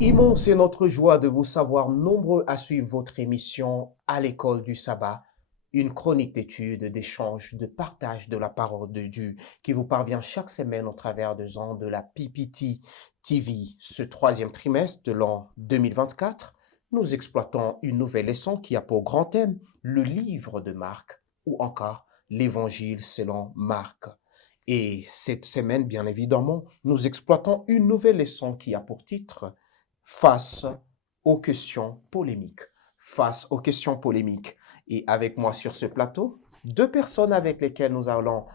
Immense est notre joie de vous savoir nombreux à suivre votre émission à l'école du sabbat, une chronique d'études, d'échanges, de partage de la parole de Dieu qui vous parvient chaque semaine au travers des ondes de la PPT TV. Ce troisième trimestre de l'an 2024, nous exploitons une nouvelle leçon qui a pour grand thème le livre de Marc ou encore l'évangile selon Marc. Et cette semaine, bien évidemment, nous exploitons une nouvelle leçon qui a pour titre face aux questions polémiques. Face aux questions polémiques. Et avec moi sur ce plateau, deux personnes avec lesquelles nous allons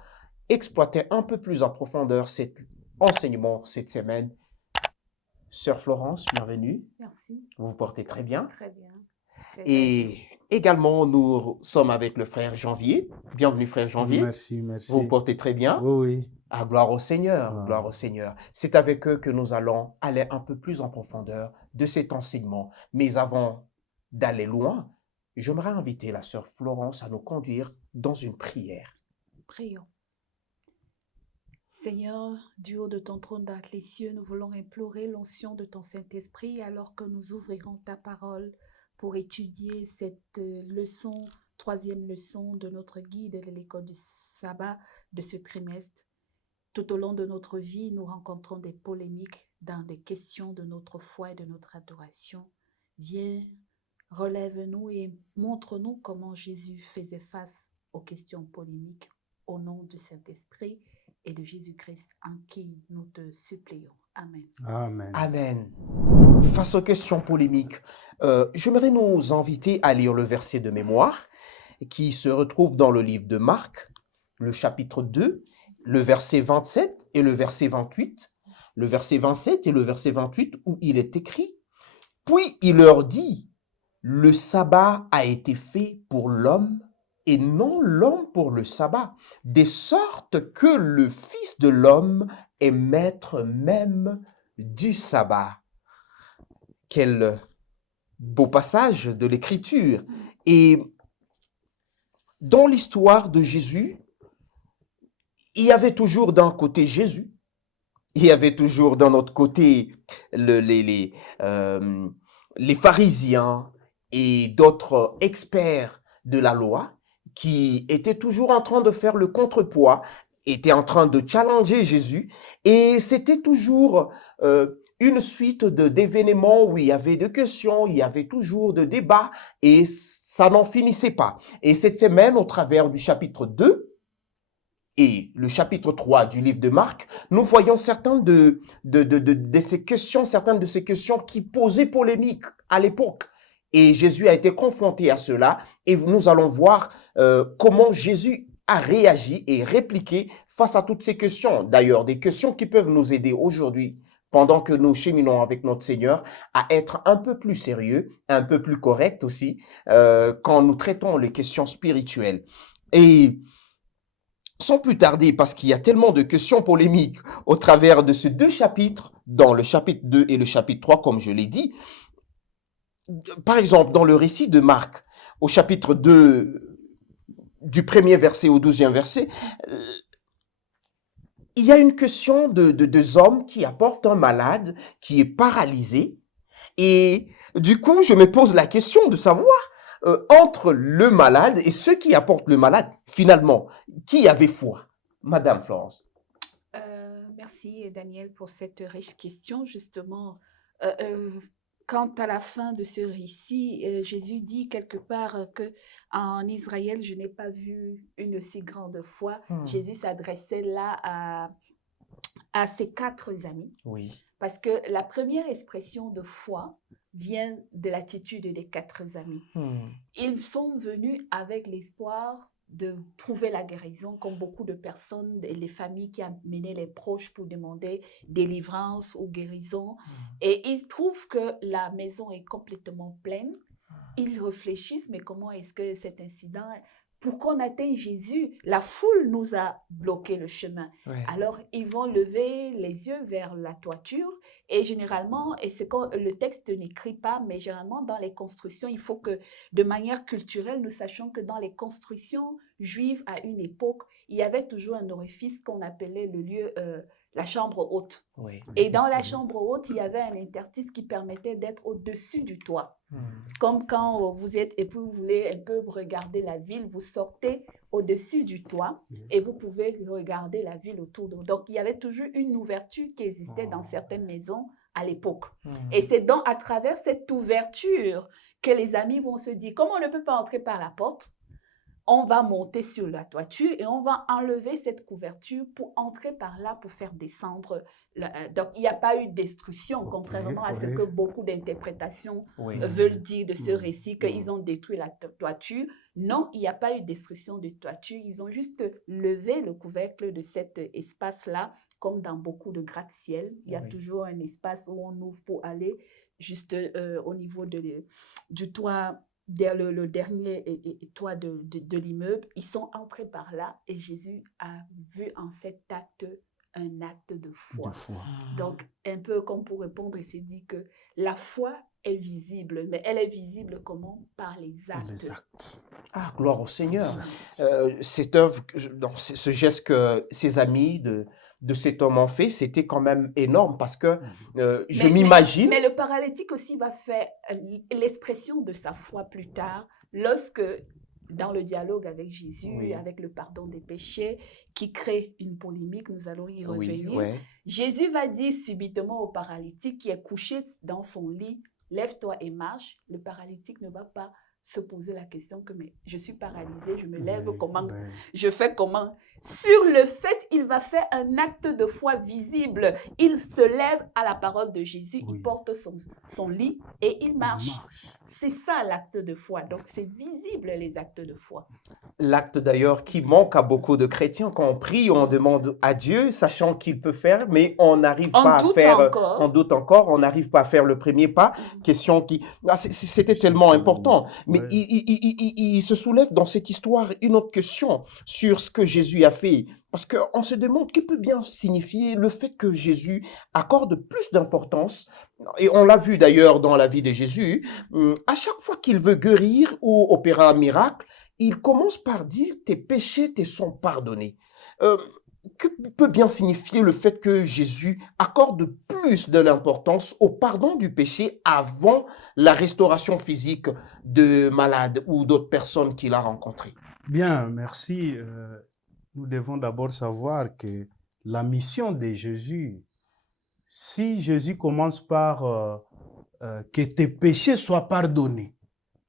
exploiter un peu plus en profondeur cet enseignement cette semaine. Sœur Florence, bienvenue. Merci. Vous vous portez très bien. Très bien. Et également, nous sommes avec le frère Janvier. Bienvenue, frère Janvier. Merci, Vous vous merci. portez très bien. Oui, Ah, gloire au Seigneur, oui. gloire au Seigneur. C'est avec eux que nous allons aller un peu plus en profondeur de cet enseignement. Mais avant d'aller loin, j'aimerais inviter la sœur Florence à nous conduire dans une prière. Prions. Seigneur, du haut de ton trône dans les cieux, nous voulons implorer l'onction de ton Saint-Esprit alors que nous ouvrirons ta parole pour étudier cette leçon, troisième leçon de notre guide de l'école du sabbat de ce trimestre. Tout au long de notre vie, nous rencontrons des polémiques dans les questions de notre foi et de notre adoration. Viens, relève-nous et montre-nous comment Jésus faisait face aux questions polémiques au nom du Saint-Esprit et de Jésus-Christ en qui nous te supplions. Amen. Amen. Amen. Face aux questions polémiques, j'aimerais nous inviter à lire le verset de mémoire qui se retrouve dans le livre de Marc, le chapitre 2, le verset 27 et le verset 28. Le verset 27 et le verset 28 où il est écrit « Puis il leur dit, le sabbat a été fait pour l'homme et non l'homme pour le sabbat, de sorte que le Fils de l'homme est maître même du sabbat. » Quel beau passage de l'Écriture. Et dans l'histoire de Jésus, il y avait toujours d'un côté Jésus, il y avait toujours d'un autre côté les pharisiens et d'autres experts de la loi qui étaient toujours en train de faire le contrepoids, étaient en train de challenger Jésus. Et c'était toujours une suite d'événements où il y avait de questions, il y avait toujours de débats et ça n'en finissait pas. Et cette semaine, au travers du chapitre 2, et le chapitre 3 du livre de Marc, nous voyons certaines de ces questions qui posaient polémique à l'époque. Et Jésus a été confronté à cela et nous allons voir comment Jésus a réagi et répliqué face à toutes ces questions. D'ailleurs, des questions qui peuvent nous aider aujourd'hui pendant que nous cheminons avec notre Seigneur à être un peu plus sérieux, un peu plus correct aussi quand nous traitons les questions spirituelles. Et sans plus tarder, parce qu'il y a tellement de questions polémiques au travers de ces deux chapitres, dans le chapitre 2 et le chapitre 3, comme je l'ai dit. Par exemple, dans le récit de Marc, au chapitre 2, du premier verset au 12e verset, il y a une question de deux hommes qui apportent un malade qui est paralysé. Et du coup, je me pose la question de savoir, entre le malade et ceux qui apportent le malade, finalement, qui avait foi? Madame Florence. Merci Daniel pour cette riche question. Justement, quand à la fin de ce récit, Jésus dit quelque part que en Israël, je n'ai pas vu une si grande foi. Jésus s'adressait là à ses quatre amis. Oui. Parce que la première expression de foi vient de l'attitude des quatre amis. Ils sont venus avec l'espoir de trouver la guérison, comme beaucoup de personnes, les familles qui amenaient les proches pour demander délivrance ou guérison. Et ils trouvent que la maison est complètement pleine. Ils réfléchissent, mais comment est-ce que cet incident... Pour qu'on atteigne Jésus, la foule nous a bloqué le chemin. Ouais. Alors, ils vont lever les yeux vers la toiture et généralement, et c'est quand le texte n'écrit pas, mais généralement dans les constructions, il faut que de manière culturelle, nous sachions que dans les constructions juives à une époque, il y avait toujours un orifice qu'on appelait le lieu, la chambre haute. Oui. Et dans la chambre haute, il y avait un interstice qui permettait d'être au-dessus du toit. Comme quand vous êtes et puis vous voulez un peu regarder la ville, vous sortez au-dessus du toit et vous pouvez regarder la ville autour de vous. Donc, il y avait toujours une ouverture qui existait dans certaines maisons à l'époque. Et c'est donc à travers cette ouverture que les amis vont se dire, comme on ne peut pas entrer par la porte, on va monter sur la toiture et on va enlever cette couverture pour entrer par là, pour faire descendre. Donc, il n'y a pas eu de destruction, contrairement à ce que beaucoup d'interprétations veulent dire de ce récit, qu'ils ont détruit la toiture. Non, il n'y a pas eu de destruction de toiture. Ils ont juste levé le couvercle de cet espace-là, comme dans beaucoup de gratte-ciel. Il y a toujours un espace où on ouvre pour aller juste au niveau du toit. Dès le dernier toit de l'immeuble, ils sont entrés par là et Jésus a vu en cet acte un acte de foi. Donc, un peu comme pour répondre, il s'est dit que la foi est visible, mais elle est visible comment? Par les actes. Ah, gloire au Seigneur. Cette œuvre, donc, ce geste que ses amis de cet homme ont fait, c'était quand même énorme parce que je m'imagine... Mais le paralytique aussi va faire l'expression de sa foi plus tard, lorsque, dans le dialogue avec Jésus, avec le pardon des péchés, qui crée une polémique, nous allons y revenir. Jésus va dire subitement au paralytique qui est couché dans son lit, « Lève-toi et marche ». Le paralytique ne va pas se poser la question que mais je suis paralysé, je me lève comment, je fais comment. Sur le fait, il va faire un acte de foi visible. Il se lève à la parole de Jésus, il porte son lit et il marche. C'est ça l'acte de foi. Donc c'est visible les actes de foi. L'acte d'ailleurs qui manque à beaucoup de chrétiens. Quand on prie, on demande à Dieu, sachant qu'il peut faire, mais on n'arrive pas à faire, on doute encore, on n'arrive pas à faire le premier pas. Question qui, c'était tellement important. Mais il se soulève dans cette histoire une autre question sur ce que Jésus a fait. Parce qu'on se demande que peut bien signifier le fait que Jésus accorde plus d'importance, et on l'a vu d'ailleurs dans la vie de Jésus, à chaque fois qu'il veut guérir ou opérer un miracle, il commence par dire « tes péchés te sont pardonnés ». Que peut bien signifier le fait que Jésus accorde plus de l'importance au pardon du péché avant la restauration physique de malades ou d'autres personnes qu'il a rencontrées? Bien, merci. Nous devons d'abord savoir que la mission de Jésus, si Jésus commence par que tes péchés soient pardonnés,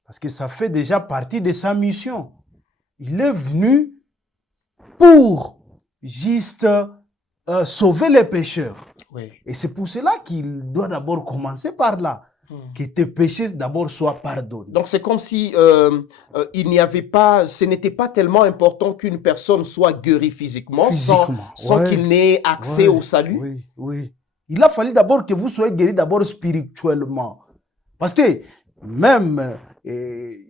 parce que ça fait déjà partie de sa mission. Il est venu pour juste sauver les pécheurs. Et c'est pour cela qu'il doit d'abord commencer par là. Que tes péchés d'abord soient pardonnés. Donc c'est comme si il n'y avait pas, ce n'était pas tellement important qu'une personne soit guérie physiquement sans qu'il n'ait accès au salut. Oui. Il a fallu d'abord que vous soyez guéris d'abord spirituellement. Parce que même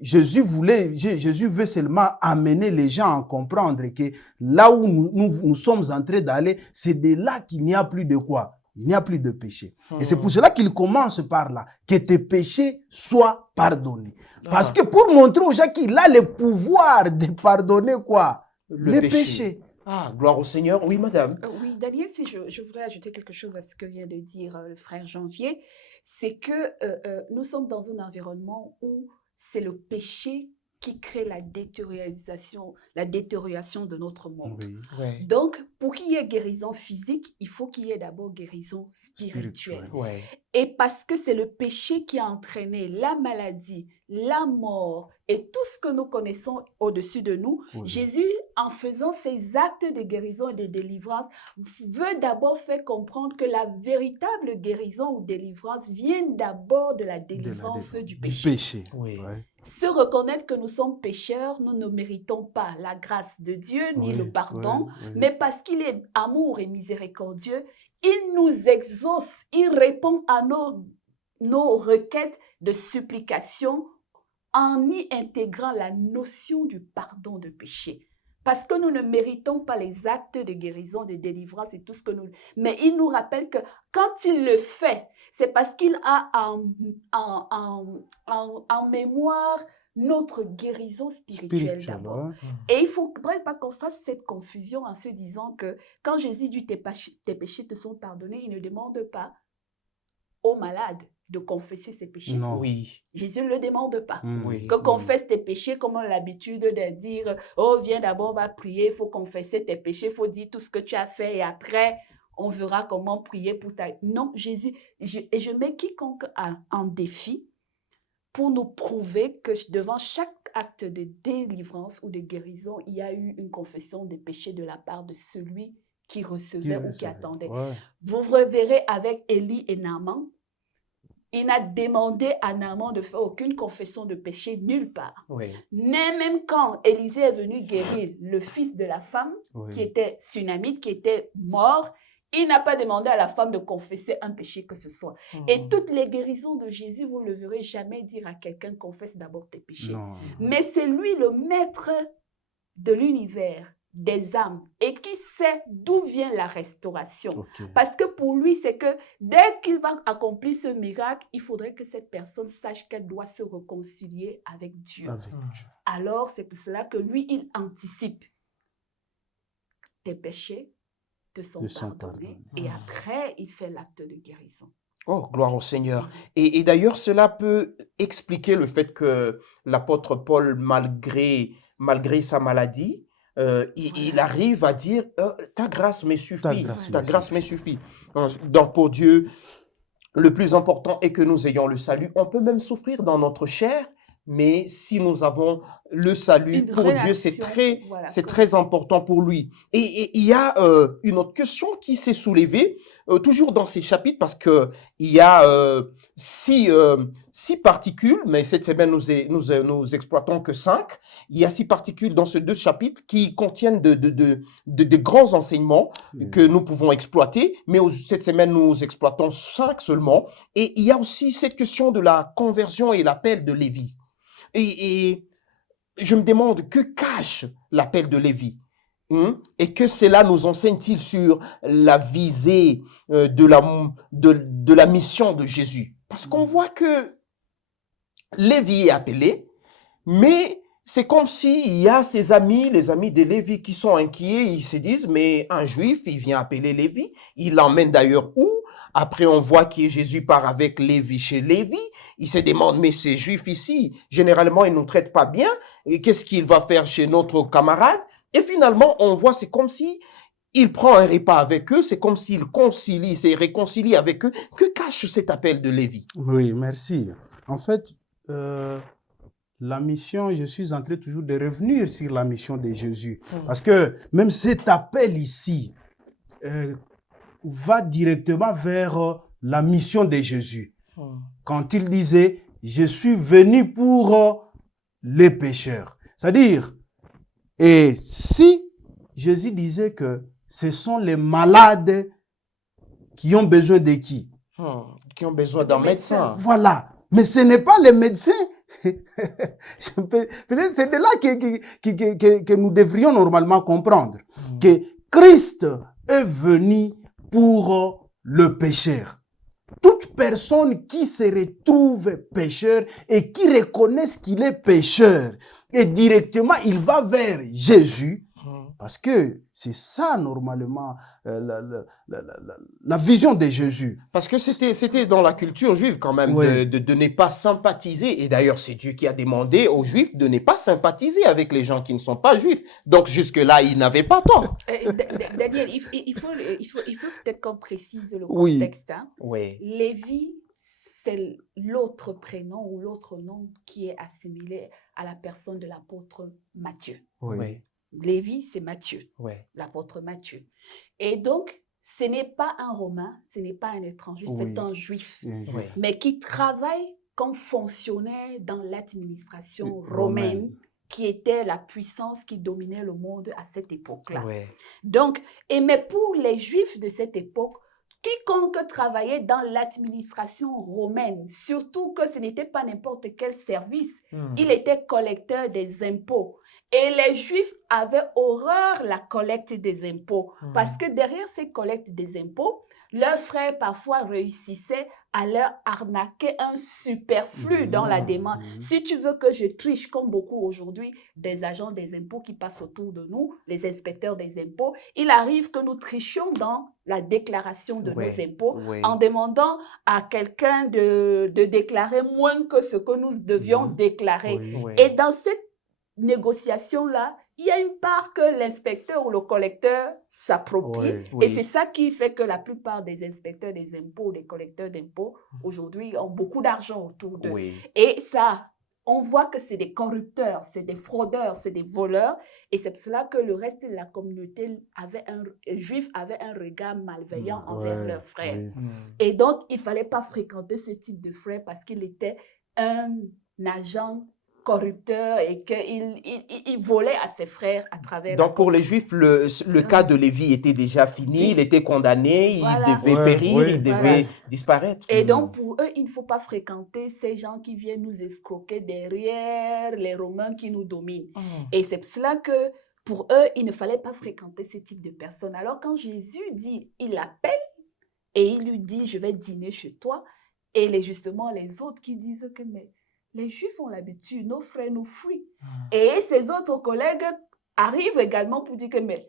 Jésus veut seulement amener les gens à comprendre que là où nous sommes en train d'aller, c'est de là qu'il n'y a plus de quoi? Il n'y a plus de péché. Et c'est pour cela qu'il commence par là, que tes péchés soient pardonnés. Parce que pour montrer aux gens qu'il a le pouvoir de pardonner quoi? Les péchés. Ah, gloire au Seigneur. Oui, madame. Oui, Daniel, si je voudrais ajouter quelque chose à ce que vient de dire le frère Janvier, c'est que nous sommes dans un environnement où c'est le péché qui crée la détérioration de notre monde. Donc, pour qu'il y ait guérison physique, il faut qu'il y ait d'abord guérison spirituelle. Et parce que c'est le péché qui a entraîné la maladie, la mort et tout ce que nous connaissons au-dessus de nous, Jésus, en faisant ses actes de guérison et de délivrance, veut d'abord faire comprendre que la véritable guérison ou délivrance vient d'abord de la délivrance du péché. Se reconnaître que nous sommes pécheurs, nous ne méritons pas la grâce de Dieu ni le pardon, mais parce qu'il est amour et miséricordieux, il nous exauce, il répond à nos requêtes de supplication en y intégrant la notion du pardon de péché. Parce que nous ne méritons pas les actes de guérison, de délivrance et tout ce que nous... Mais il nous rappelle que quand il le fait, c'est parce qu'il a en mémoire notre guérison spirituelle Spirituel, d'abord. ouais. Et il ne faudrait pas qu'on fasse cette confusion en se disant que quand Jésus dit tes péchés te sont pardonnés, il ne demande pas aux malades de confesser ses péchés. Non. Oui, Jésus ne le demande pas. oui. Que confesse tes péchés, comme on a l'habitude de dire, oh viens d'abord, on va prier, il faut confesser tes péchés, il faut dire tout ce que tu as fait et après, on verra comment prier pour ta... Non, Jésus, et je mets quiconque en défi pour nous prouver que devant chaque acte de délivrance ou de guérison, il y a eu une confession des péchés de la part de celui qui recevait ou qui attendait. Ouais. Vous reverrez avec Élie et Naaman, il n'a demandé à Naaman de faire aucune confession de péché nulle part. Oui. Même quand Élisée est venu guérir le fils de la femme, Oui. qui était sunamite, qui était mort, il n'a pas demandé à la femme de confesser un péché que ce soit. Et toutes les guérisons de Jésus, vous ne le verrez jamais dire à quelqu'un, confesse d'abord tes péchés. Non. Mais c'est lui le maître de l'univers, des âmes, et qui sait d'où vient la restauration. Ok. Parce que pour lui, c'est que dès qu'il va accomplir ce miracle, il faudrait que cette personne sache qu'elle doit se réconcilier avec Dieu. Avec Dieu. Alors, c'est pour cela que lui, il anticipe. Tes péchés te sont pardonnés. Et après, il fait l'acte de guérison. Oh, gloire au Seigneur. Et d'ailleurs, cela peut expliquer le fait que l'apôtre Paul, malgré sa maladie, il arrive à dire ta grâce me suffit. Ta grâce me suffit. Donc, pour Dieu, le plus important est que nous ayons le salut. On peut même souffrir dans notre chair, mais si nous avons le salut, Une pour Dieu, c'est relation, voilà, très important pour lui. Et il y a une autre question qui s'est soulevée, toujours dans ces chapitres, parce que il y a six particules, mais cette semaine, nous exploitons que 5. Il y a 6 particules dans ces 2 chapitres qui contiennent de grands enseignements que nous pouvons exploiter, mais cette semaine, nous exploitons 5 seulement. Et il y a aussi cette question de la conversion et l'appel de Lévi. Et je me demande, que cache l'appel de Lévi? Et que cela nous enseigne-t-il sur la visée de la mission de Jésus? Parce qu'on voit que Lévi est appelé, mais c'est comme s'il y a ses amis, les amis de Lévi qui sont inquiets, ils se disent, mais un juif, il vient appeler Lévi, il l'emmène d'ailleurs où? Après, on voit que Jésus part avec Lévi chez Lévi, il se demande, mais ces juifs ici, généralement, ils ne nous traitent pas bien, et qu'est-ce qu'il va faire chez notre camarade? Et finalement, on voit, c'est comme si il prend un repas avec eux, c'est comme s'il s'est réconcilié avec eux. Que cache cet appel de Lévi? Oui, merci. En fait, la mission, je suis en train toujours de revenir sur la mission de Jésus. Parce que même cet appel ici va directement vers la mission de Jésus. Quand il disait, je suis venu pour les pécheurs. C'est-à-dire, et si Jésus disait que ce sont les malades qui ont besoin de qui? Qui ont besoin d'un médecin. Voilà. Mais ce n'est pas les médecins. Peut-être c'est de là que nous devrions normalement comprendre que Christ est venu pour le pécheur. Toute personne qui se retrouve pécheur et qui reconnaisse qu'il est pécheur, et directement il va vers Jésus, parce que c'est ça normalement la vision de Jésus. Parce que c'était dans la culture juive quand même de ne pas sympathiser. Et d'ailleurs, c'est Dieu qui a demandé aux Juifs de ne pas sympathiser avec les gens qui ne sont pas juifs. Donc jusque-là, ils n'avaient pas tort. Daniel, il faut peut-être qu'on précise le contexte. Hein. Oui. Lévi, c'est l'autre prénom ou l'autre nom qui est assimilé à la personne de l'apôtre Matthieu. Oui. Lévi, c'est Matthieu, l'apôtre Matthieu. Et donc, ce n'est pas un Romain, ce n'est pas un étranger, c'est un Juif, mais qui travaille comme fonctionnaire dans l'administration romaine, qui était la puissance qui dominait le monde à cette époque-là. Donc, mais pour les Juifs de cette époque, quiconque travaillait dans l'administration romaine, surtout que ce n'était pas n'importe quel service, il était collecteur des impôts. Et les Juifs avaient horreur la collecte des impôts. Parce que derrière ces collectes des impôts, leurs frères parfois réussissaient à leur arnaquer un superflu dans la demande. Mhm. Si tu veux que je triche, comme beaucoup aujourd'hui, des agents des impôts qui passent autour de nous, les inspecteurs des impôts, il arrive que nous trichions dans la déclaration de nos Oui, impôts oui. en demandant à quelqu'un de déclarer moins que ce que nous devions Mhm. déclarer. Oui. Oui. Et dans cette négociation-là, il y a une part que l'inspecteur ou le collecteur s'approprie. Oui, Et oui. c'est ça qui fait que la plupart des inspecteurs des impôts, des collecteurs d'impôts, aujourd'hui, ont beaucoup d'argent autour d'eux. Oui. Et ça, on voit que c'est des corrupteurs, c'est des fraudeurs, c'est des voleurs. Et c'est pour cela que le reste de la communauté juive avait un regard malveillant envers Ouais, leurs frères. oui. Et donc, il ne fallait pas fréquenter ce type de frère parce qu'il était un agent corrupteur et qu'il volait à ses frères à travers la Donc, pour les Juifs, le cas de Lévi était déjà fini, il était condamné, Voilà. il devait Ouais, périr, oui, il devait Voilà. disparaître. Et donc, pour eux, il ne faut pas fréquenter ces gens qui viennent nous escroquer derrière les Romains qui nous dominent. Et c'est pour cela que, pour eux, il ne fallait pas fréquenter ce type de personnes. Alors, quand Jésus dit, il l'appelle et il lui dit, je vais dîner chez toi, et justement, les autres qui disent que, mais les Juifs ont l'habitude, nos frères nous fuient. Et ces autres collègues arrivent également pour dire que, mais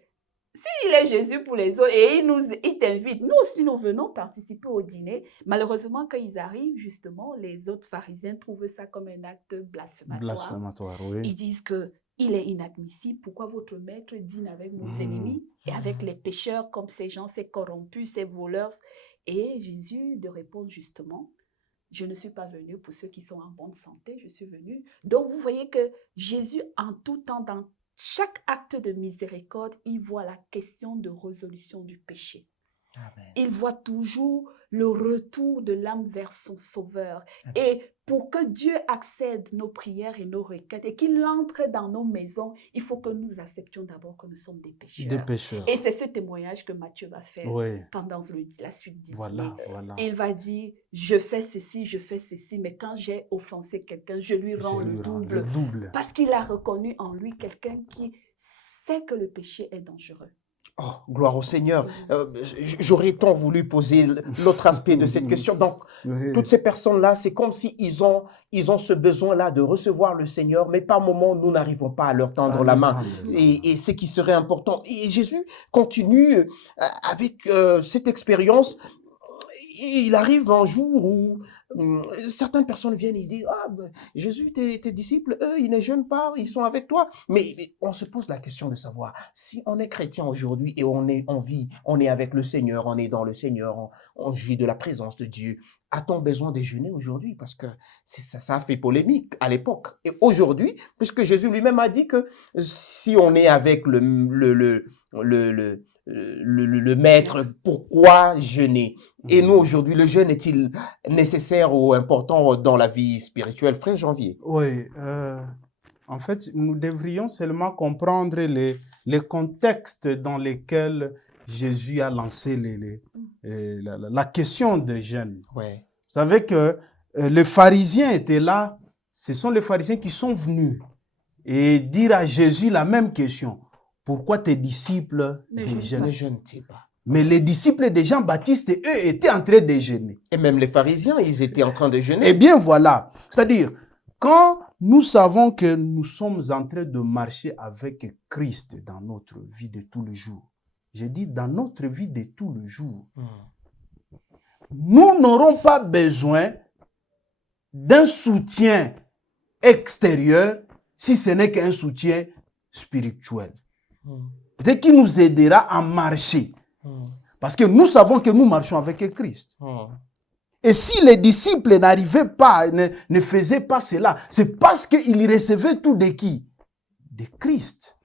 s'il est Jésus pour les autres et il t'invite, nous aussi nous venons participer au dîner. Malheureusement, quand ils arrivent, justement, les autres pharisiens trouvent ça comme un acte blasphématoire. Blasphématoire, oui. Ils disent qu'il est inadmissible. Pourquoi votre maître dîne avec nos ennemis et avec les pécheurs comme ces gens, ces corrompus, ces voleurs? Et Jésus de répondre justement, je ne suis pas venu pour ceux qui sont en bonne santé, je suis venu. Donc, vous voyez que Jésus, en tout temps, dans chaque acte de miséricorde, il voit la question de résolution du péché. Amen. Il voit toujours le retour de l'âme vers son Sauveur. Amen. Et pour que Dieu accède nos prières et nos requêtes et qu'il entre dans nos maisons, il faut que nous acceptions d'abord que nous sommes des pécheurs. Des pécheurs. Et c'est ce témoignage que Matthieu va faire Oui. pendant la suite du Voilà, dîner. voilà. Il va dire, je fais ceci, mais quand j'ai offensé quelqu'un, je lui rends Je le lui rends double. le double. Parce qu'il a reconnu en lui quelqu'un qui sait que le péché est dangereux. Oh, gloire au Seigneur. J'aurais tant voulu poser l'autre aspect de cette question. Donc, Oui. toutes ces personnes-là, c'est comme si ils ont ce besoin-là de recevoir le Seigneur, mais par moment, nous n'arrivons pas à leur tendre la main. Et ce qui serait important. Et Jésus continue avec cette expérience. Il arrive un jour où certaines personnes viennent et disent, ah, ben, Jésus, tes disciples, eux, ils ne jeûnent pas, ils sont avec toi. Mais on se pose la question de savoir, si on est chrétien aujourd'hui et on vit, on est avec le Seigneur, on est dans le Seigneur, on jouit de la présence de Dieu, a-t-on besoin de jeûner aujourd'hui? Parce que ça a fait polémique à l'époque. Et aujourd'hui, puisque Jésus lui-même a dit que si on est avec le maître, pourquoi jeûner? Et nous, aujourd'hui, le jeûne est-il nécessaire ou important dans la vie spirituelle, frère Janvier? Oui, en fait, nous devrions seulement comprendre les contextes dans lesquels Jésus a lancé la question de jeûne. Ouais. Vous savez que les pharisiens étaient là, ce sont les pharisiens qui sont venus et dire à Jésus la même question. Pourquoi tes disciples Ne jeûnent? Ne jeûnent-ils pas? Mais les disciples de Jean-Baptiste, eux, étaient en train de jeûner. Et même les pharisiens, ils étaient en train de jeûner. Eh bien, voilà. C'est-à-dire, quand nous savons que nous sommes en train de marcher avec Christ dans notre vie de tous les jours, j'ai dit dans notre vie de tous les jours, nous n'aurons pas besoin d'un soutien extérieur si ce n'est qu'un soutien spirituel. Peut-être qu'il nous aidera à marcher. Parce que nous savons que nous marchons avec Christ. Et si les disciples n'arrivaient pas, ne faisaient pas cela, c'est parce qu'ils recevaient tout de qui? De Christ.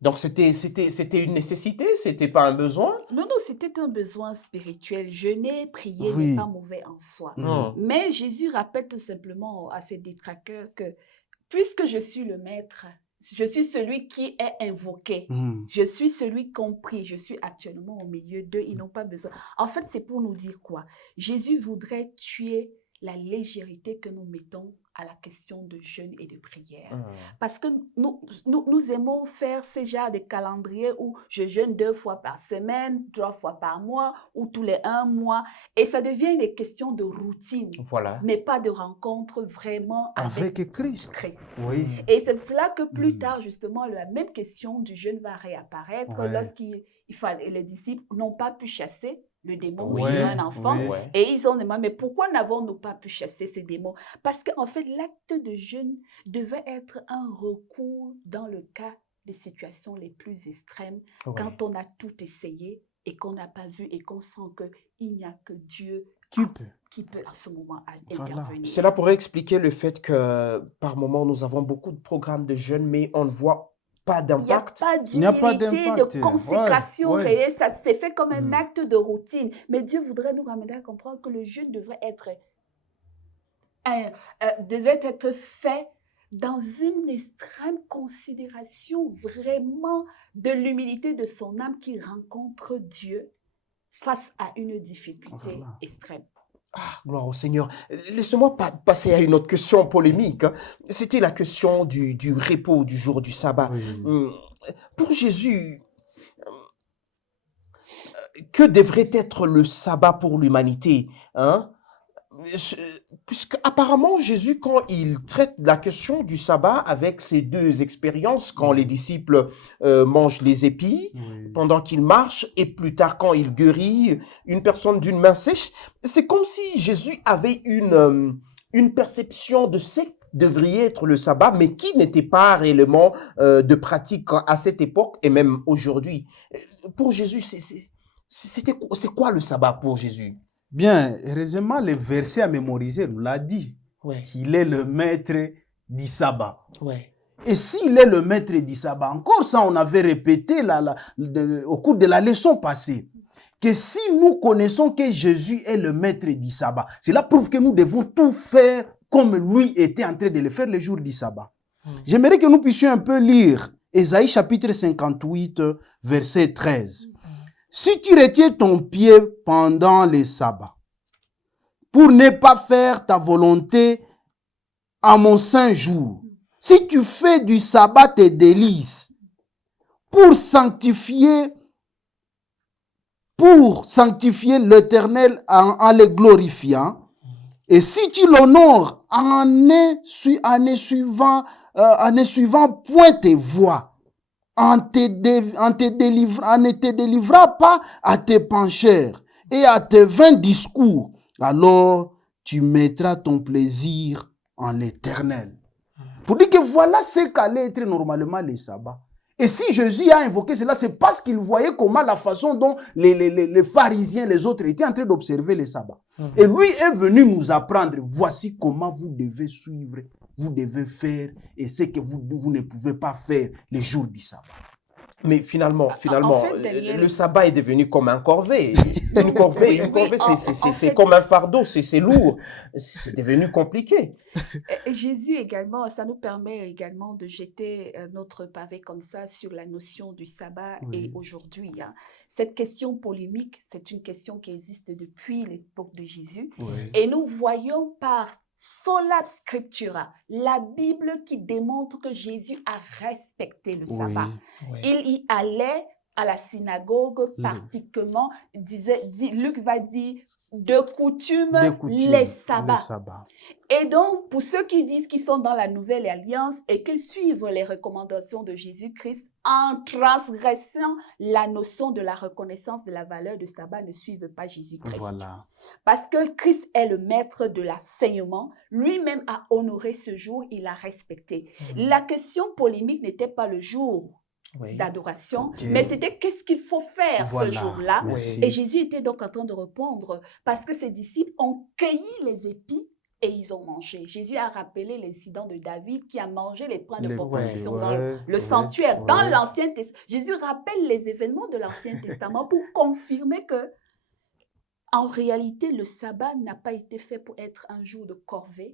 Donc, c'était une nécessité, c'était pas un besoin? Non, c'était un besoin spirituel. Jeûner, prier Oui. n'est pas mauvais en soi. Mm. Mais Jésus rappelle tout simplement à ses détracteurs que puisque je suis le maître, je suis celui qui est invoqué, je suis celui compris, je suis actuellement au milieu d'eux, ils n'ont pas besoin. En fait, c'est pour nous dire quoi? Jésus voudrait tuer la légèreté que nous mettons à la question de jeûne et de prière. Mhm. Parce que nous aimons faire ce genre de calendrier où je jeûne 2 fois par semaine, 3 fois par mois ou tous les 1 mois. Et ça devient une question de routine, Voilà. mais pas de rencontre vraiment avec Avec Christ. Christ. Oui. Et c'est cela que plus Mm. tard, justement, la même question du jeûne va réapparaître Ouais. les disciples n'ont pas pu chasser le démon Oui. sur un enfant. Oui. Ouais. Et ils ont demandé, mais pourquoi n'avons-nous pas pu chasser ces démons? Parce qu'en fait, l'acte de jeûne devait être un recours dans le cas des situations les plus extrêmes, Ouais. quand on a tout essayé et qu'on n'a pas vu et qu'on sent qu'il n'y a que Dieu Qui peut. à ce moment Voilà. intervenir. Cela pourrait expliquer le fait que par moment, nous avons beaucoup de programmes de jeûne, mais on ne voit pas Il n'y a d'impact. pas Il n'y a pas d'humilité, de d'impact. consécration Ouais. réelle. Ça s'est fait comme un Mm. acte de routine. Mais Dieu voudrait nous ramener à comprendre que le jeûne devrait être fait dans une extrême considération vraiment de l'humilité de son âme qui rencontre Dieu face à une difficulté Voilà. extrême. Ah, gloire au Seigneur. Laissez-moi passer à une autre question polémique, hein. C'était la question du repos, du jour du sabbat. Oui. Pour Jésus, que devrait être le sabbat pour l'humanité, hein? Puisque apparemment Jésus, quand il traite la question du sabbat avec ces 2 expériences, quand les disciples mangent les épis, Oui. pendant qu'il marche, et plus tard quand il guérit une personne d'une main sèche, c'est comme si Jésus avait une perception de ce que devrait être le sabbat, mais qui n'était pas réellement de pratique à cette époque et même aujourd'hui. Pour Jésus, c'est quoi le sabbat pour Jésus? Bien, heureusement, le verset à mémoriser nous l'a dit, Ouais, qu'il est le maître du sabbat. ouais. Et s'il est le maître du sabbat, encore ça, on avait répété au cours de la leçon passée, que si nous connaissons que Jésus est le maître du sabbat, cela prouve que nous devons tout faire comme lui était en train de le faire le jour du sabbat. J'aimerais que nous puissions un peu lire Ésaïe chapitre 58, verset 13. Si tu retiens ton pied pendant les sabbats, pour ne pas faire ta volonté à mon saint jour, si tu fais du sabbat tes délices, pour sanctifier l'Éternel en le glorifiant, et si tu l'honores en ne suivant point tes voies, en ne te délivrant pas à tes pencheurs et à tes vains discours, alors tu mettras ton plaisir en l'Éternel. Pour dire que voilà ce qu'allait être normalement les sabbats. Et si Jésus a invoqué cela, c'est parce qu'il voyait comment la façon dont les pharisiens, les autres étaient en train d'observer les sabbats. Et lui est venu nous apprendre, voici comment vous devez suivre, vous devez faire, et ce que vous ne pouvez pas faire les jours du sabbat. Mais finalement, fait, Daniel, le sabbat est devenu comme un corvée. Une corvée, en c'est fait, comme un fardeau, c'est lourd. C'est devenu compliqué. Jésus également, ça nous permet également de jeter notre pavé comme ça sur la notion du sabbat et aujourd'hui. Hein. Cette question polémique, c'est une question qui existe depuis l'époque de Jésus. Oui. Et nous voyons par sola scriptura, la Bible qui démontre que Jésus a respecté le sabbat. Oui. Il y allait à la synagogue pratiquement, Luc va dire, de coutume, les sabbats. Et donc, pour ceux qui disent qu'ils sont dans la nouvelle alliance et qu'ils suivent les recommandations de Jésus-Christ en transgressant la notion de la reconnaissance de la valeur du sabbat, ne suivent pas Jésus-Christ. Voilà. Parce que Christ est le maître de l'enseignement, lui-même a honoré ce jour, il a respecté. La question polémique n'était pas le jour d'adoration, mais c'était qu'est-ce qu'il faut faire ce jour-là. Et Jésus était donc en train de répondre parce que ses disciples ont cueilli les épis et ils ont mangé. Jésus a rappelé l'incident de David qui a mangé les pains de proposition dans le sanctuaire. Dans l'Ancien Testament, Jésus rappelle les événements de l'Ancien Testament pour confirmer que en réalité, le sabbat n'a pas été fait pour être un jour de corvée,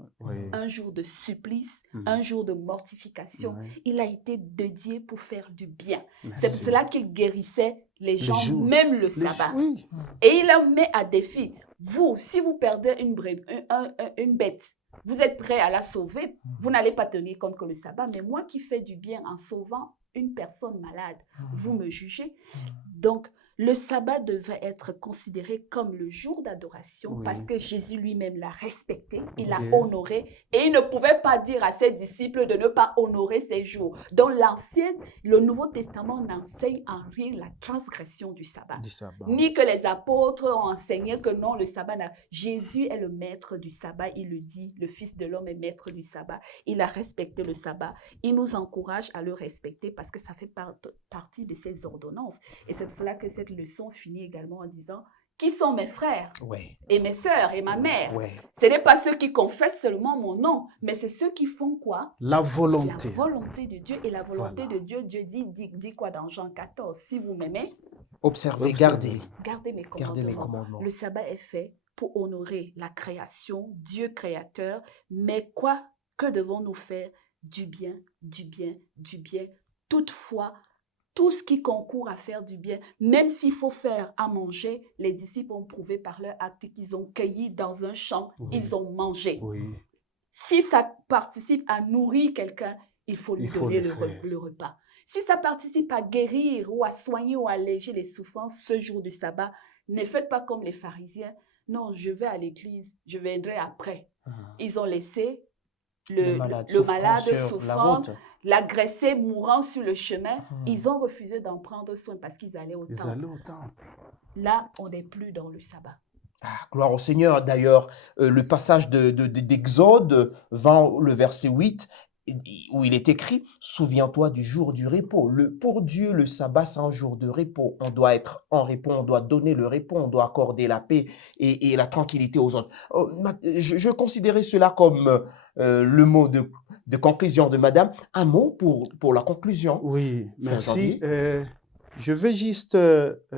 un jour de supplice, un jour de mortification. Il a été dédié pour faire du bien. C'est pour cela qu'il guérissait les gens, même le sabbat. Et il leur met à défi. Vous, si vous perdez une bête, vous êtes prêt à la sauver, vous n'allez pas tenir compte que le sabbat, mais moi qui fais du bien en sauvant une personne malade, vous me jugez. Donc, le sabbat devait être considéré comme le jour d'adoration Oui. parce que Jésus lui-même l'a respecté, il l'a Ok. honoré et il ne pouvait pas dire à ses disciples de ne pas honorer ces jours. Donc, le Nouveau Testament n'enseigne en rien la transgression du sabbat. Du sabbat. Ni que les apôtres ont enseigné que non, le sabbat n'a... Jésus est le maître du sabbat, il le dit, le Fils de l'homme est maître du sabbat. Il a respecté le sabbat. Il nous encourage à le respecter parce que ça fait partie de ses ordonnances. Et c'est pour cela que cette leçon finit également en disant « Qui sont mes frères Ouais, et mes sœurs et ma mère ouais. Ce n'est pas ceux qui confessent seulement mon nom, mais c'est ceux qui font quoi? La volonté. La volonté de Dieu. Et la volonté Voilà. de Dieu, Dieu dit quoi dans Jean 14? Si vous m'aimez, Observez, Observez. gardez gardez mes mes commandements. commandements. Le sabbat est fait pour honorer la création, Dieu créateur, mais quoi? Que devons-nous faire? Du bien, du bien, du bien. Toutefois, tout ce qui concourt à faire du bien, même s'il faut faire à manger, les disciples ont prouvé par leur acte qu'ils ont cueilli dans un champ, Oui. ils ont mangé. Oui. Si ça participe à nourrir quelqu'un, il faut lui Il faut donner le faire. le repas. Si ça participe à guérir ou à soigner ou à alléger les souffrances ce jour du sabbat, ne faites pas comme les pharisiens. Non, je vais à l'église, je viendrai après. Ils ont laissé le malade sur la souffrant, route. l'agressé mourant sur le chemin. Ils ont refusé d'en prendre soin parce qu'ils allaient au Ils temple. allaient au temple. Là, on n'est plus dans le sabbat. Ah, gloire au Seigneur. D'ailleurs, le passage d'Exode 20, le verset 8, où il est écrit « Souviens-toi du jour du repos ». Pour Dieu, le sabbat, c'est un jour de repos. On doit être en repos, on doit donner le repos, on doit accorder la paix et la tranquillité aux autres. Je considérais cela comme le mot de conclusion de madame. Un mot pour la conclusion. Oui, Frère merci. Janvier. Je vais juste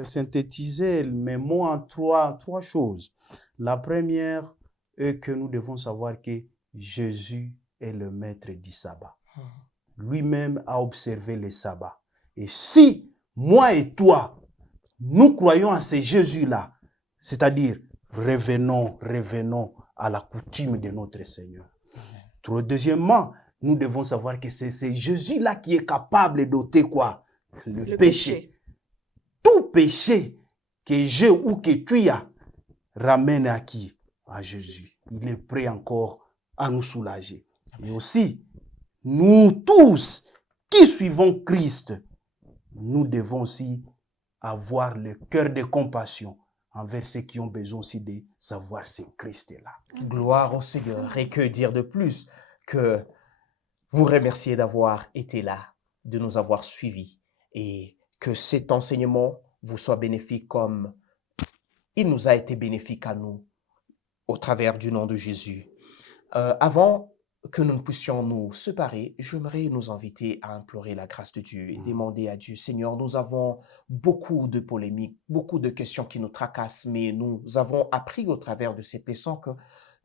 synthétiser mes mots en trois choses. La première est que nous devons savoir que Jésus est le maître du sabbat. Lui-même a observé le sabbat. Et si moi et toi, nous croyons à ce Jésus-là, c'est-à-dire revenons à la coutume de notre Seigneur. Deuxièmement, nous devons savoir que c'est Jésus-là qui est capable d'ôter quoi? Le péché. Tout péché que j'ai ou que tu as ramène à qui? À Jésus. Il est prêt encore à nous soulager. Et aussi, nous tous qui suivons Christ, nous devons aussi avoir le cœur de compassion envers ceux qui ont besoin aussi de savoir ce Christ-là. Gloire au Seigneur. Et que dire de plus que vous remercier d'avoir été là, de nous avoir suivis et que cet enseignement vous soit bénéfique comme il nous a été bénéfique à nous au travers du nom de Jésus. Avant que nous ne puissions nous séparer, j'aimerais nous inviter à implorer la grâce de Dieu et demander à Dieu, Seigneur, nous avons beaucoup de polémiques, beaucoup de questions qui nous tracassent, mais nous avons appris au travers de cette leçon que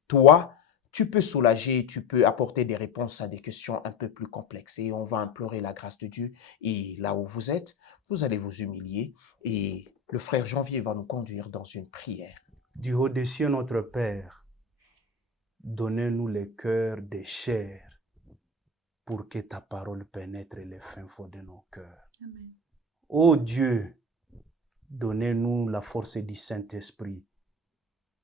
toi, tu peux soulager, tu peux apporter des réponses à des questions un peu plus complexes. Et on va implorer la grâce de Dieu. Et là où vous êtes, vous allez vous humilier et le frère Janvier va nous conduire dans une prière. Du haut des cieux, notre Père, donnez-nous le cœur de chair pour que ta parole pénètre les fins fonds de nos cœurs. Amen. Ô Dieu, donnez-nous la force du Saint-Esprit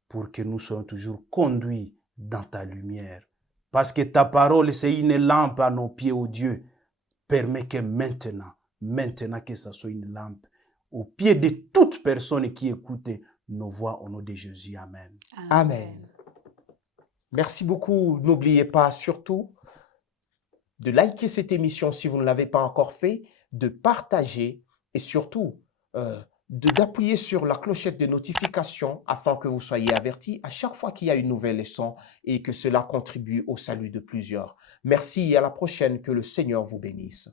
pour que nous soyons toujours conduits dans ta lumière. Parce que ta parole, c'est une lampe à nos pieds, ô Dieu. Permets que maintenant que ça soit une lampe aux pieds de toute personne qui écoute nos voix au nom de Jésus. Amen. Amen. Merci beaucoup. N'oubliez pas surtout de liker cette émission si vous ne l'avez pas encore fait, de partager et surtout d'appuyer sur la clochette de notification afin que vous soyez avertis à chaque fois qu'il y a une nouvelle leçon et que cela contribue au salut de plusieurs. Merci et à la prochaine. Que le Seigneur vous bénisse.